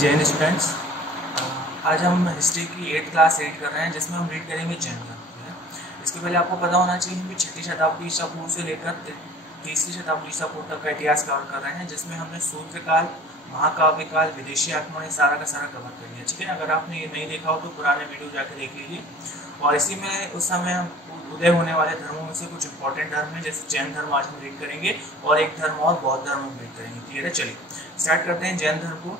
Jain students, आज हम history की 8th क्लास रीड कर रहे हैं जिसमें हम रीड करेंगे जैन धर्म। इसके पहले आपको पता होना चाहिए हम 6ठी शताब्दी ईसा पूर्व से लेकर 3री शताब्दी ईसा पूर्व तक का इतिहास कवर कर रहे हैं, जिसमें हमने सूत्रकाल, महाकाव्य काल, विदेशी आक्रमण ये सारा का सारा कवर कर लिया। ठीक है, अगर आपने ये नहीं देखा हो तो पुराने वीडियो जाकर देख लीजिए। और इसी में उस समय हम उदय होने वाले धर्मों में से कुछ इंपॉर्टेंट धर्म है, जैसे जैन धर्म आज हम रीड करेंगे और एक धर्म और बौद्ध धर्म हम रीड करेंगे। क्लियर है? चलिए स्टार्ट करते हैं जैन धर्म को।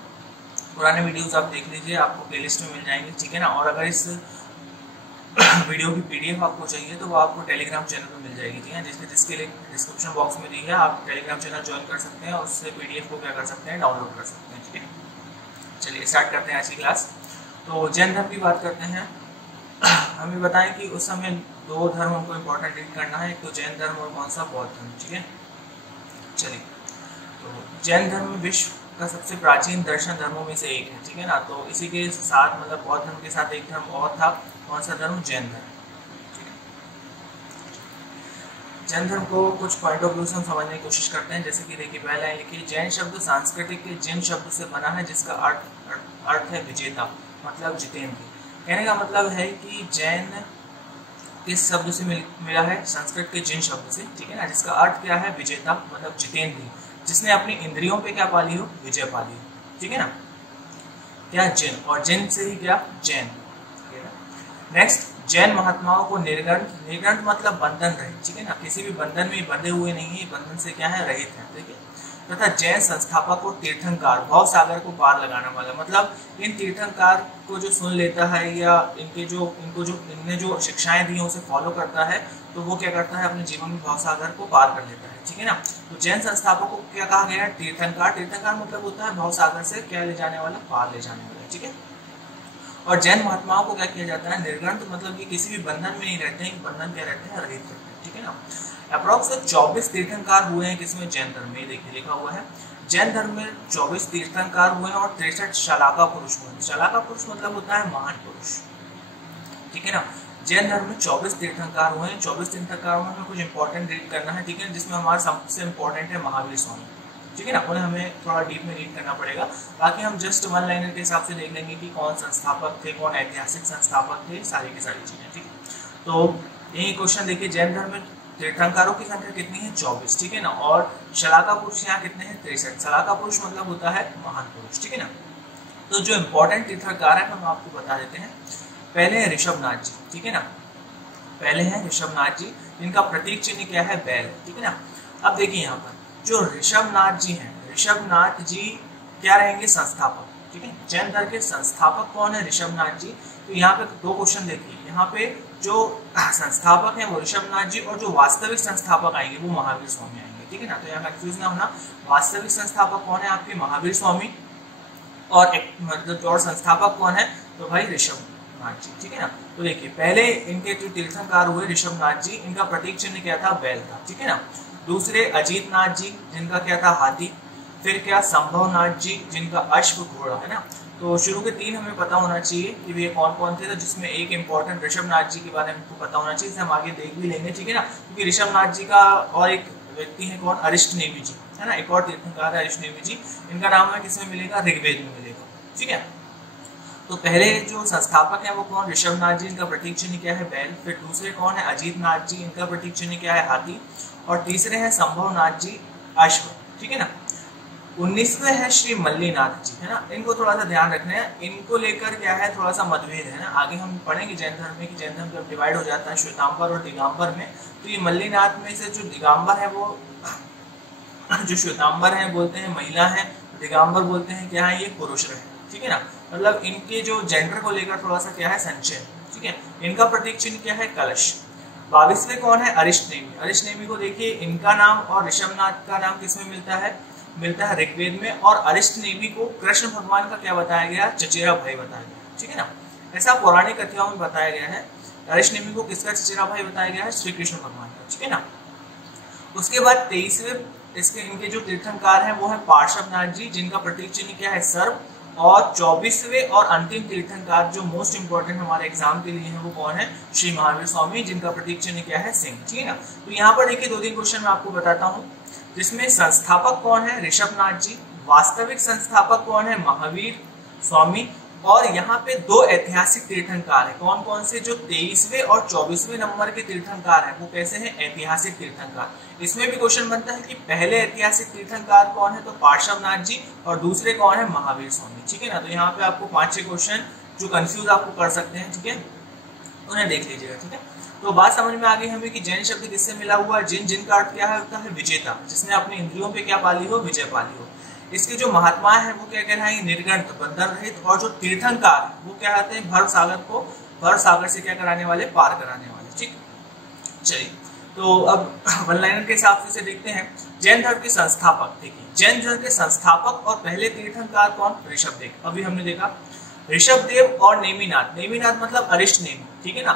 पुराने वीडियोस आप देख लीजिए, आपको प्लेलिस्ट में मिल जाएंगे। ठीक है ना। और अगर इस वीडियो की पीडीएफ आपको चाहिए तो वो आपको टेलीग्राम चैनल पर मिल जाएगी। ठीक है, जिसके लिंक डिस्क्रिप्शन बॉक्स में दी है। आप टेलीग्राम चैनल ज्वाइन कर सकते हैं और उससे पीडीएफ को क्या कर सकते हैं, डाउनलोड कर सकते हैं। ठीक है, चलिए स्टार्ट करते हैं आज की क्लास। तो जैन धर्म की बात करते हैं। हमें बताएं कि उस समय दो धर्म हमको इम्पोर्टेंट रीड करना है, एक तो जैन धर्म और कौन सा, बौद्ध धर्म। ठीक है, चलिए तो जैन धर्म विश्व का सबसे प्राचीन दर्शन धर्मों में से एक है। ठीक है ना। तो इसी के साथ मतलब बौद्ध धर्म के साथ एक धर्म और था, कौन सा धर्म, जैन धर्म। ठीक है, जैन धर्म को कुछ पॉइंट ऑफ व्यू से हम समझने की कोशिश करते हैं। जैसे कि देखिए पहला है लिखिए, जैन शब्द सांस्कृतिक के जिन शब्द से बना है जिसका अर्थ है विजेता, मतलब जितेंद्र। कहने का मतलब है कि जैन किस शब्द से मिला है, संस्कृत के जिन शब्द से। ठीक है ना, जिसका अर्थ क्या है, विजेता, मतलब जितेंद्र, जिसने अपनी इंद्रियों पे क्या पाली हो, विजय पाली हो। ठीक है ना, क्या जिन, और जिन से ही क्या, जैन। नेक्स्ट, जैन महात्माओं को निर्ग्रंथ मतलब बंधन रहित। ठीक है ना, किसी भी बंधन में बंधे हुए नहीं है, बंधन से क्या है, रहित है। ठीक है, तथा जैन संस्थापक को तीर्थंकार, भाव सागर को पार लगाने वाला, मतलब इन तीर्थंकार को जो सुन लेता है या इनने जो शिक्षाएं दी हैं उसे फॉलो करता है, तो वो क्या करता है, अपने जीवन में भाव सागर को पार कर लेता है। ठीक है ना, तो जैन संस्थापक को क्या कहा गया है, तीर्थंकार। तीर्थंकार मतलब होता है भाव सागर से क्या ले जाने वाला, पार ले जाने वाला। ठीक है, और जैन महात्माओं को क्या किया जाता है, निर्ग्रंथ, मतलब कि किसी भी बंधन में नहीं रहते हैं, बंधन क्या रहते हैं, रहित रहते हैं। ठीक है ना। अप्रॉक्स 24 तीर्थंकार हुए हैं किसमें, जैन धर्म में। देखिए लिखा हुआ है जैन धर्म में 24 तीर्थंकार हुए हैं और 63 शलाका पुरुष हुए हैं। शलाका पुरुष मतलब होता है महान पुरुष। ठीक है ना, जैन धर्म में 24 तीर्थंकार हुए हैं। 24 तीर्थंकारों में हमें कुछ इंपॉर्टेंट रीड करना है। ठीक है, जिसमें हमारा सबसे इंपॉर्टेंट है महावीर स्वामी। ठीक है ना, उन्हें हमें थोड़ा डीप में रीड करना पड़ेगा। बाकी हम जस्ट वन लाइनर के हिसाब से देख लेंगे कि कौन संस्थापक थे, कौन ऐतिहासिक संस्थापक थे, सारी की सारी चीजें। ठीक है, तो यही क्वेश्चन देखिए, जैन धर्म में तीर्थंकारों की संख्या कितनी है, 24। ठीक है ना, और शलाका पुरुष यहाँ कितने हैं, 63। शलाका पुरुष मतलब होता है महान पुरुष। ठीक है ना, तो जो इंपॉर्टेंट तीर्थंकार है हम आपको बता देते हैं। पहले है ऋषभनाथ जी। ठीक है ना, पहले है ऋषभनाथ जी, जिनका प्रतीक चिन्ह क्या है, बैल। ठीक है ना, अब देखिए यहाँ पर जो ऋषभनाथ जी हैं, ऋषभनाथ जी क्या रहेंगे, संस्थापक। ठीक है, जैन धर्म के संस्थापक कौन है, ऋषभनाथ जी। तो यहाँ पे दो क्वेश्चन देखिए, यहाँ पे जो संस्थापक है वो ऋषभनाथ जी, और जो वास्तविक संस्थापक आएंगे वो महावीर स्वामी आएंगे। ठीक है ना, तो यहाँ कंफ्यूज ना होना, वास्तविक संस्थापक कौन है आपके, महावीर स्वामी, और मतलब और संस्थापक कौन है, तो भाई ऋषभनाथ जी। ठीक है ना, तो देखिए पहले इनके जो तीर्थंकार हुए ऋषभनाथ जी, इनका प्रतीक चिन्ह क्या था, बैल था। ठीक है ना, दूसरे अजीतनाथ जी, जिनका क्या था, हाथी। फिर क्या, संभवनाथ जी, जिनका अश्व, घोड़ा। है ना, तो शुरू के 3 हमें पता होना चाहिए कि वे कौन कौन थे, तो जिसमें एक इंपॉर्टेंट ऋषभनाथ जी के बारे में हमको पता होना चाहिए, हम आगे देख भी लेंगे। ठीक है ना, क्योंकि ऋषभनाथ जी का और एक व्यक्ति है कौन, अरिष्टनेमि जी। है ना, एक और तीर्थंकार है अरिष्टनेमि जी, इनका नाम है किसमें मिलेगा, ऋग्वेद में मिलेगा। ठीक है, तो पहले जो संस्थापक है वो कौन, ऋषभनाथ जी, इनका प्रतीक चिन्ह क्या है, बैल। फिर दूसरे कौन है, अजीतनाथ जी, इनका प्रतीक चिन्ह क्या है, हाथी। और तीसरे हैं संभवनाथ जी, अश्व। ठीक है ना, 19वें है श्री मल्लीनाथ जी। है ना, इनको थोड़ा सा ध्यान रखना है, इनको लेकर क्या है, थोड़ा सा मतभेद है ना। आगे हम पढ़ेंगे जैन धर्म में कि जैन धर्म जब डिवाइड हो जाता है श्वेतांबर और दिगंबर में, तो ये मल्लीनाथ में से जो दिगंबर है वो जो श्वेतांबर है बोलते हैं महिला है, दिगंबर बोलते हैं क्या है, ये पुरुष रहे। ठीक है ना, मतलब इनके जो जेंडर को लेकर थोड़ा सा क्या है, संशय। ठीक है, इनका प्रतीक चिन्ह क्या है, कलश। 22वें कौन है, अरिष्टनेमि। अरिष्टनेमि को देखिए, इनका नाम और ऋषभनाथ का नाम किसमें मिलता है ऋग्वेद में, और अरिष्टनेमि को कृष्ण भगवान का क्या बताया गया, चचेरा भाई बताया गया। ठीक है ना, ऐसा पौराणिक कथाओं में बताया गया है। अरिष्टनेमि को किसका चचेरा भाई बताया गया है, श्री कृष्ण भगवान का। ठीक है ना, उसके बाद 23वें इनके जो तीर्थंकार हैं वो है पार्श्वनाथ जी, जिनका प्रतीक चिन्ह क्या है, सर्प। और 24वें और अंतिम तीर्थंकार जो मोस्ट इंपोर्टेंट हमारे एग्जाम के लिए है वो कौन है, श्री महावीर स्वामी, जिनका प्रतीक चिन्ह क्या है, सिंह। ठीक है ना, तो यहाँ पर देखिए 2-3 क्वेश्चन मैं आपको बताता हूँ, जिसमें संस्थापक कौन है, ऋषभनाथ जी, वास्तविक संस्थापक कौन है, महावीर, स्वामी। और यहाँ पे दो ऐतिहासिक तीर्थंकार है, कौन कौन से, जो 23वें और 24वें नंबर के तीर्थंकार हैं वो कैसे हैं, ऐतिहासिक तीर्थंकर। इसमें भी क्वेश्चन बनता है कि पहले ऐतिहासिक तीर्थंकार कौन है, तो पार्श्वनाथ जी, और दूसरे कौन है, महावीर स्वामी। ठीक है ना, तो यहाँ पे आपको 5-6 क्वेश्चन जो कंफ्यूज आपको कर सकते हैं, ठीक है, उन्हें देख लीजिएगा। ठीक है, तो बात समझ में आ गई हमें कि जैन शब्द किससे मिला हुआ है, जिन, जिनका अर्थ क्या होता है, विजेता, जिसने अपने इंद्रियों पे क्या पाली हो, विजय पाली हो। इसके जो महात्मा है वो क्या कहलाएंगे, निर्गंत, बंधन रहित। और जो तीर्थंकार वो क्या कहते हैं, भव सागर से क्या कराने वाले, पार कराने वाले। ठीक, चलिए तो अब वन लाइनर के हिसाब से देखते हैं। जैन धर्म के संस्थापक, देखिए जैन धर्म के संस्थापक और पहले तीर्थंकार कौन, ऋषभदेव। अभी हमने देखा ऋषभदेव और नेमिनाथ, नेमिनाथ मतलब अरिष्ट नेमी, ठीक है ना,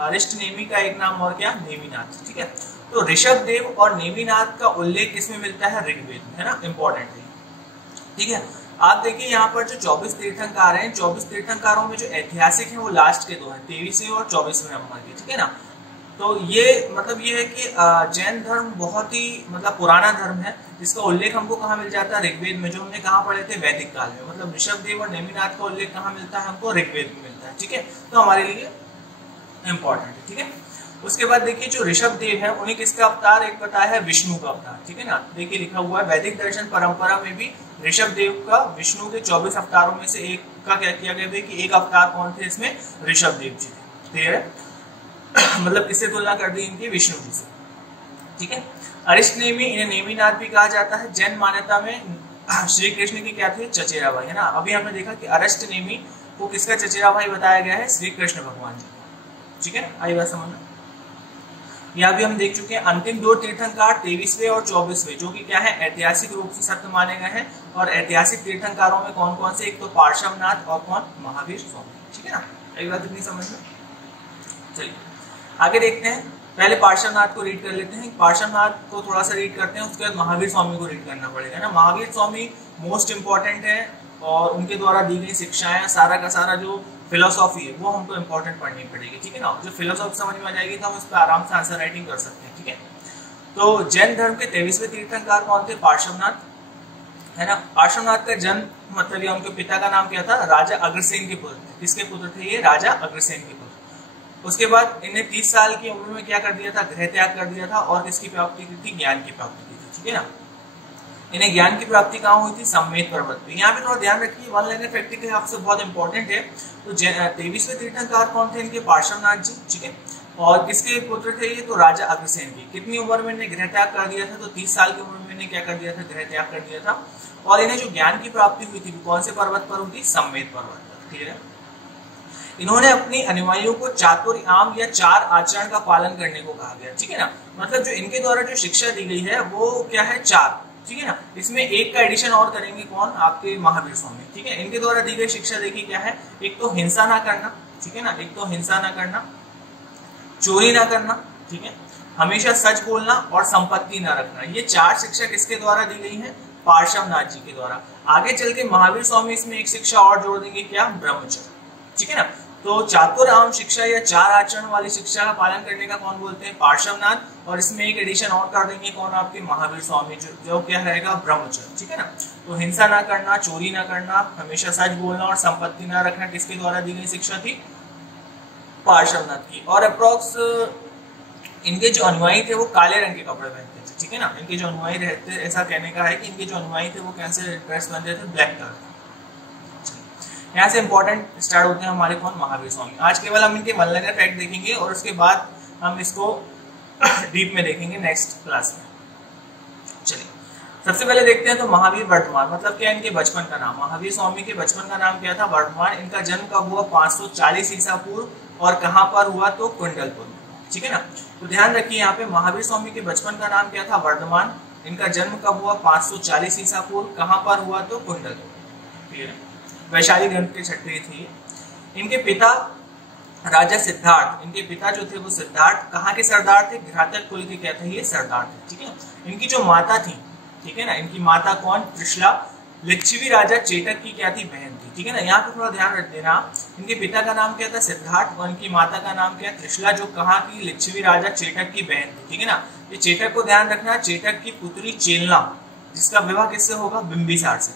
अरिष्ट नेमी का एक नाम और क्या, नेमिनाथ। ठीक है, तो ऋषभदेव और नेमिनाथ का उल्लेख किसमें मिलता है, ऋग्वेद में, है ना, इंपॉर्टेंट है। ठीक है, आप देखिए यहाँ पर जो 24 तीर्थंकार हैं, 24 तीर्थंकारों में जो ऐतिहासिक हैं वो लास्ट के दो हैं, 23वें और 24वें नंबर के। ठीक है ना, तो ये मतलब ये है कि जैन धर्म बहुत ही मतलब पुराना धर्म है, जिसका उल्लेख हमको कहाँ मिल जाता है, ऋग्वेद में, जो हमने कहाँ पढ़े थे, वैदिक काल में। मतलब ऋषभदेव और नेमिनाथ का उल्लेख कहाँ मिलता है हमको, ऋग्वेद में मिलता है। ठीक है, तो हमारे लिए इंपॉर्टेंट है। ठीक है, उसके बाद देखिए जो ऋषभदेव है उन्हें किसका अवतार एक बताया है, विष्णु का अवतार। ठीक है ना, देखिए लिखा हुआ है वैदिक दर्शन परंपरा में भी ऋषभदेव का विष्णु के 24 अवतारों में से एक का क्या किया गया है कि एक अवतार कौन थे, इसमें ऋषभदेव जी थे। क्लियर है, मतलब किससे तुलना कर दी इनकी, विष्णु जी से। ठीक है, अरिष्ट नेमी, इन्हें नेमिनाथ भी कहा जाता है। जैन मान्यता में श्री कृष्ण की क्या थी, चचेरा भाई, है ना। अभी हमने देखा कि अरिष्ट नेमी को किसका चचेरा भाई बताया गया है, श्री कृष्ण भगवान जी। ठीक है, आई बात समझना। यहाँ भी हम देख चुके हैं अंतिम दो तीर्थंकार 23वें और 24वें, जो कि क्या है, ऐतिहासिक रूप से सत्य माने गए हैं। और ऐतिहासिक तीर्थंकारों में कौन कौन से, एक तो पार्श्वनाथ और कौन, महावीर स्वामी। ठीक है ना, एक बात इतनी समझ में। चलिए आगे देखते हैं, पहले पार्श्वनाथ को रीड कर लेते हैं। पार्श्वनाथ को थोड़ा सा रीड करते हैं, उसके बाद महावीर स्वामी को रीड करना पड़ेगा ना। महावीर स्वामी मोस्ट इंपॉर्टेंट है और उनके द्वारा दी गई शिक्षाएं, सारा का सारा जो फिलोसॉफी है वो हमको इंपॉर्टेंट पढ़नी पड़ेगी। ठीक है ना, जो फिलोसॉफी समझ में आ जाएगी तो हम उस पर आराम से आंसर राइटिंग कर सकते हैं। ठीक है, तो जैन धर्म के 23वें तीर्थंकार कौन थे, पार्श्वनाथ, है ना। पार्श्वनाथ का जन्म मतलब या उनके पिता का नाम क्या था, राजा अग्रसेन के पुत्र थे। किसके पुत्र थे ये, राजा अग्रसेन के पुत्र। उसके बाद इन्हें 30 साल की उम्र में क्या कर दिया था, गृह त्याग कर दिया था और किसकी प्राप्ति की थी, ज्ञान की प्राप्ति की थी। ठीक है ना, इन्हें ज्ञान की प्राप्ति कहाँ हुई थी, सम्मेद पर्वत पे। यहाँ पे थोड़ा ध्यान रखिए, वन लाइनर फैक्ट के हिसाब से बहुत इंपॉर्टेंट है। तो 23वें तीर्थंकार कौन थे, इनके पार्श्वनाथ जी। ठीक है, और किसके पुत्र थे ये, तो राजा अग्रसेन के। कितनी उम्र में इन्हें गृह त्याग कर दिया था, तो 30 साल की उम्र में इन्हें क्या कर दिया था, गृह त्याग कर दिया था। और इन्हें जो ज्ञान की प्राप्ति हुई थी कौन से पर्वत पर हुई थी, सम्मेद पर्वत पर। ठीक है, इन्होंने अपनी अनुयायियों को चातुर्याम या चार आचरण का पालन करने को कहा गया। ठीक है ना, मतलब जो इनके द्वारा जो शिक्षा दी गई है वो क्या है, चार। ठीक है ना, इसमें एक का एडिशन और करेंगे कौन, आपके महावीर स्वामी। ठीक है, इनके द्वारा दी गई शिक्षा देखिए क्या है, एक तो हिंसा ना करना। ठीक है ना, एक तो हिंसा ना करना, चोरी ना करना, ठीक है, हमेशा सच बोलना और संपत्ति ना रखना। ये चार शिक्षा किसके द्वारा दी गई है, पार्श्वनाथ जी के द्वारा। आगे चल के महावीर स्वामी इसमें एक शिक्षा और जोड़ देंगे, क्या, ब्रह्मचर्य। ठीक है ना, तो चातुर्याम शिक्षा या चार आचरण वाली शिक्षा का पालन करने का कौन बोलते हैं, पार्श्वनाथ। और इसमें एक एडिशन और कर देंगे कौन, आपके महावीर स्वामी, जो क्या रहेगा, ब्रह्मचर्य। ठीक है ना, तो हिंसा ना करना, चोरी ना करना, हमेशा सच बोलना और संपत्ति ना रखना किसके द्वारा दी गई शिक्षा थी, पार्श्वनाथ की। और अप्रोक्स इनके जो अनुयायी थे वो काले रंग के कपड़े पहनते थे। ठीक है ना, इनके जो अनुयायी रहते, ऐसा कहने का है कि इनके जो अनुयायी थे वो कैसे ड्रेस पहनते थे, ब्लैक कलर। यहाँ से इंपॉर्टेंट स्टार्ट होते हैं हमारे कौन, महावीर स्वामी। आज केवल हम इनके वन लाइनर फैक्ट देखेंगे और उसके बाद हम इसको डीप में देखेंगे नेक्स्ट क्लास में। चलिए सबसे पहले देखते हैं तो महावीर वर्धमान मतलब क्या, इनके बचपन का नाम। महावीर स्वामी के बचपन का नाम क्या था, वर्धमान। इनका जन्म कब हुआ, 540 ईसा पूर्व। और कहाँ पर हुआ, तो कुंडलपुर में। ठीक है ना, तो ध्यान रखिए यहाँ पे महावीर स्वामी के बचपन का नाम क्या था, वर्धमान। इनका जन्म कब हुआ, 540 ईसा पूर्व। कहाँ पर हुआ, तो कुंडलपुर। ठीक है, वैशाली ग्रंथ के क्षत्रिय थे। इनके पिता राजा सिद्धार्थ, इनके पिता जो थे वो सिद्धार्थ कहाँ के सरदार थे, घातक कुल के क्या थे, ये सरदार थे। ठीक है, इनकी जो माता थी, ठीक है ना, इनकी माता कौन, त्रिशला, लिच्छवी राजा चेटक की क्या थी, बहन थी। ठीक है ना, यहाँ पे थोड़ा ध्यान रख देना, इनके पिता का नाम क्या था, सिद्धार्थ, और इनकी माता का नाम क्या, त्रिशला, जो कहाँ की, लिच्छवी राजा चेटक की बहन थी। ठीक है ना, ये चेटक को ध्यान रखना, चेटक की पुत्री चेलना, जिसका विवाह किससे होगा, बिंबिसार से।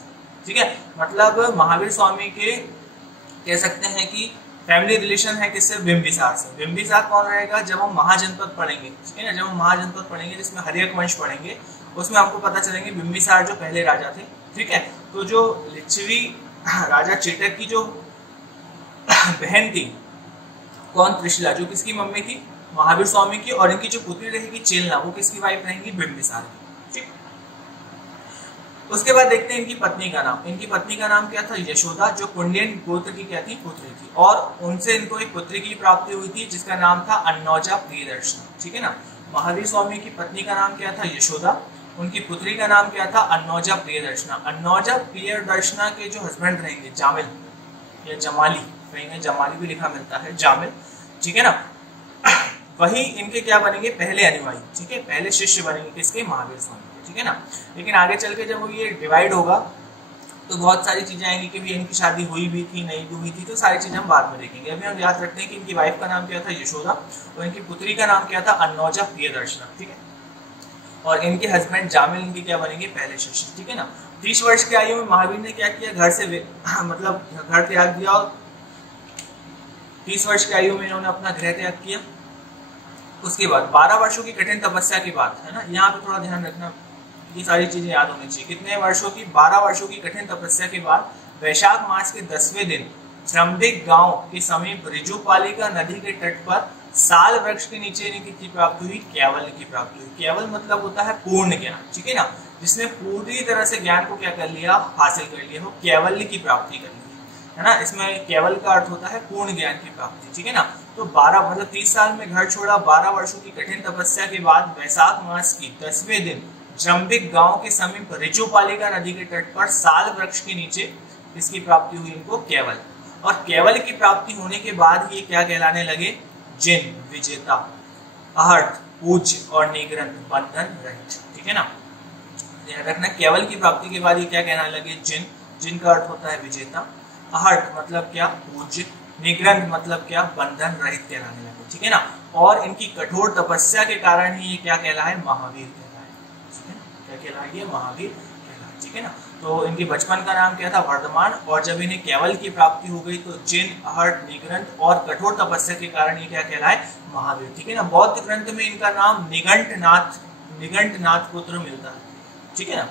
ठीक है। मतलब महावीर स्वामी के कह सकते हैं कि फैमिली रिलेशन है किससे, बिंबिसार से। बिंबिसार कौन रहेगा, जब हम महाजनपद पढ़ेंगे, ठीक है ना, जब हम महाजनपद पढ़ेंगे जिसमें हर्यक वंश पढ़ेंगे, उसमें आपको पता चलेंगे बिंबिसार जो पहले राजा थे, ठीक है। तो जो लिच्छवी राजा चेतक की जो बहन थी कौन, त्रिशला, जो किसकी मम्मी थी, महावीर स्वामी की, और इनकी जो पुत्री रहेगी चेलना, वो किसकी वाइफ रहेंगी, बिंबिसार की, ठीक। उसके बाद देखते हैं इनकी पत्नी का नाम। इनकी पत्नी का नाम क्या था, यशोदा, जो कुंडियन गोत्र की क्या थी, पुत्री थी, और उनसे इनको एक पुत्री की प्राप्ति हुई थी जिसका नाम था अन्नौजा प्रियदर्शना, ठीक है ना। महावीर स्वामी की पत्नी का नाम क्या था, यशोदा, उनकी पुत्री का नाम क्या था, अन्नौजा प्रियदर्शना। अन्नौजा प्रियदर्शना के जो हस्बैंड रहेंगे जामिल या जमाली रहेंगे, जमाली भी लिखा मिलता है, जामिल, ठीक है ना, वही इनके क्या बनेंगे, पहले अनुयायी, ठीक है, पहले शिष्य बनेंगे किसके, महावीर स्वामी, ठीक है ना। लेकिन आगे चल के जब ये डिवाइड होगा तो बहुत सारी चीजें आएंगी कि भी इनकी शादी हुई भी थी, नहीं भी हुई थी, तो सारी चीजें हम बाद में देखेंगे। अभी हम याद रखते हैं कि इनकी वाइफ का नाम क्या था, यशोदा, और इनकी पुत्री का नाम क्या था, अन्नौजा प्रियदर्शना, ठीक है, और इनके हस्बैंड जामिल इनके क्या बनेंगे, पहले शिष्य, ठीक है ना। 30 वर्ष की आयु में महावीर ने क्या किया, घर से मतलब घर त्याग दिया, और 30 वर्ष की आयु में इन्होंने अपना गृह त्याग किया। उसके बाद 12 वर्षों की कठिन तपस्या के बाद, है ना, यहाँ पे थोड़ा ध्यान रखना, ये सारी चीजें याद होनी चाहिए। कितने वर्षों की, 12 वर्षों की कठिन तपस्या के बाद वैशाख मास के 10वें दिन जम्बिक गांव के समीप ऋजुपालिका नदी के तट पर साल वृक्ष के नीचे इनकी की प्राप्ति हुई, कैवल्य की प्राप्ति हुई। कैवल मतलब होता है पूर्ण ज्ञान, ठीक है ना, जिसने पूरी तरह से ज्ञान को क्या कर लिया, हासिल कर लिया हो, कैवल्य की प्राप्ति कर ली, है ना। इसमें केवल का अर्थ होता है पूर्ण ज्ञान की प्राप्ति, ठीक है ना। तो 12 मतलब 30 साल में घर छोड़ा, 12 वर्षों की कठिन तपस्या के बाद वैशाख मास की 10वें दिन जम्बिक गांव के समीप ऋजुपालिका नदी के तट पर साल वृक्ष के नीचे इसकी प्राप्ति हुई इनको, केवल। और केवल की प्राप्ति होने के बाद ये क्या कहलाने लगे, जिन, विजेता, अहर्त, पूज्य, और निग्रंथ, बंधन रहित, ठीक है ना। ध्यान रखना, केवल की प्राप्ति के बाद ये क्या कहने लगे, जिन, जिन का अर्थ होता है विजेता, अहर्त मतलब क्या, पूज्य, निग्रंथ मतलब क्या, बंधन रहित कहलाने लगे, ठीक है ना। और इनकी कठोर तपस्या के कारण ही ये क्या कहलाए, महावीर कहलाए, ठीक है ना, क्या कहलाए, महावीर कहलाए, ठीक है ना। तो इनके बचपन का नाम क्या था, वर्धमान, और जब इन्हें केवल की प्राप्ति हो गई तो जिन, अहर्त, निग्रंथ और कठोर तपस्या के कारण ये क्या कहलाए, महावीर, ठीक है ना। बौद्ध ग्रंथ में इनका नाम निघंटनाथ पुत्र मिलता है, ठीक है ना।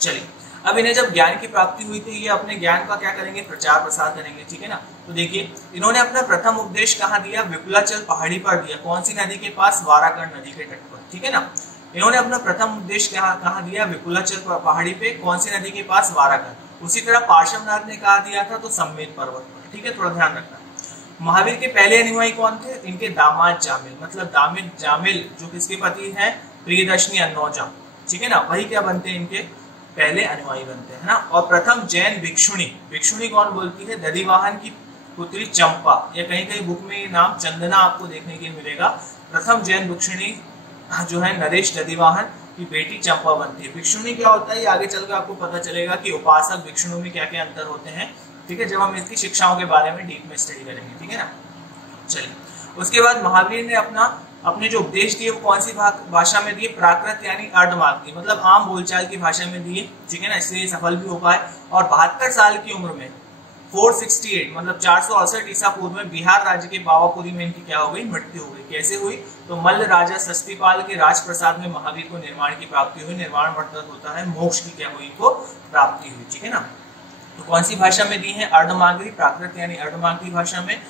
चलिए, अब इन्हें जब ज्ञान की प्राप्ति हुई तो ये अपने ज्ञान का क्या करेंगे, प्रचार प्रसार करेंगे, ठीक है ना। तो देखिए, इन्होंने अपना प्रथम उपदेश कहाँ दिया, विपुलाचल पहाड़ी पर दिया, कौन सी नदी के पास, वाराकर्ण नदी के तट पर, ठीक है ना। इन्होंने अपना प्रथम उपदेश कहाँ दिया, विपुलाचल पहाड़ी पे, कौन सी नदी के पास, वाराकर्ण। उसी तरह पार्श्वनाथ ने कहा दिया था, तो सम्मेद पर्वत पर, ठीक है, थोड़ा ध्यान रखना। महावीर के पहले अनुयायी कौन थे, इनके दामाद जामिल, मतलब दामिद जामिल जो किसके पति हैं, प्रियदर्शनी अन्नौजा, ठीक है ना, वही क्या बनते हैं, इनके पहले अनुयायी बनते हैं ना। और प्रथम जैन भिक्षुणी, भिक्षुणी कौन बोलती है, दधिवाहन की पुत्री चंपा, या कहीं कहीं बुक में ये नाम चंदना आपको देखने के मिलेगा। प्रथम जैन भिक्षुणी जो है नरेश दधिवाहन की बेटी चंपा बनती है। भिक्षुणी क्या होता है, आगे चलकर आपको पता चलेगा कि उपासक भिक्षुणों में क्या क्या अंतर होते हैं, ठीक है, जब हम इसकी शिक्षाओं के बारे में डीप में स्टडी करेंगे, ठीक है ना। चलिए, उसके बाद महावीर ने अपने जो उपदेश दिए वो कौन सी भाषा में दिए, प्राकृत यानी अर्धमागधी, मतलब आम बोलचाल की भाषा में दिए, ठीक है ना, इसलिए सफल भी हो पाए। और 72 साल की उम्र में 468 मतलब 468 ईसा पूर्व में बिहार राज्य के पावापुरी में इनकी क्या हो गई, मृत्यु हो गई। कैसे हुई, तो मल्ल राजा सस्तीपाल के राजप्रसाद में महावीर को निर्वाण की प्राप्ति हुई। निर्वाण मतलब होता है मोक्ष की क्या हुई, इनको प्राप्ति हुई, ठीक है ना। तो कौन सी भाषा में दी है, अर्धमागधी, प्राकृत यानी अर्धमागधी भाषा में।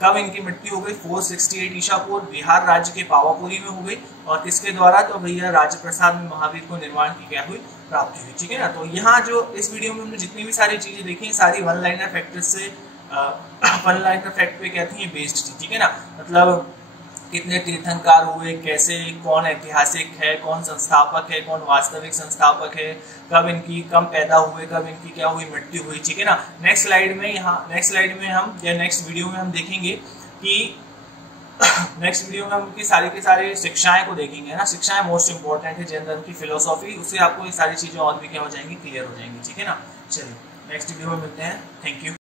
कब इनकी मृत्यु हो गई, 468 ईसा पूर्व, बिहार राज्य के पावापुरी में हो गई। और किसके द्वारा, तो भैया राजप्रसाद में महावीर को निर्वाण की क्या हुई, प्राप्ति हुई, ठीक है ना। तो यहाँ जो इस वीडियो में हमने जितनी भी सारी चीजें देखी सारी वन लाइनर फैक्टर से वन लाइनर फैक्ट पे क्या थी, बेस्ड थी, ठीक है ना। मतलब कितने तीर्थंकर हुए, कैसे, कौन ऐतिहासिक है, कौन संस्थापक है, कौन वास्तविक संस्थापक है, कब पैदा हुए, कब इनकी क्या हुई, मृत्यु हुई, ठीक है ना। नेक्स्ट स्लाइड में हम या नेक्स्ट वीडियो में हम देखेंगे कि नेक्स्ट वीडियो में हम उनकी सारी के सारे शिक्षाएं को देखेंगे ना। शिक्षाएं मोस्ट इंपॉर्टेंट है, जैन धर्म की फिलोसॉफी, उससे आपको ये सारी चीजें और भी क्या हो जाएंगी, क्लियर हो जाएंगी, ठीक है ना। चलिए, नेक्स्ट वीडियो में मिलते हैं, थैंक यू।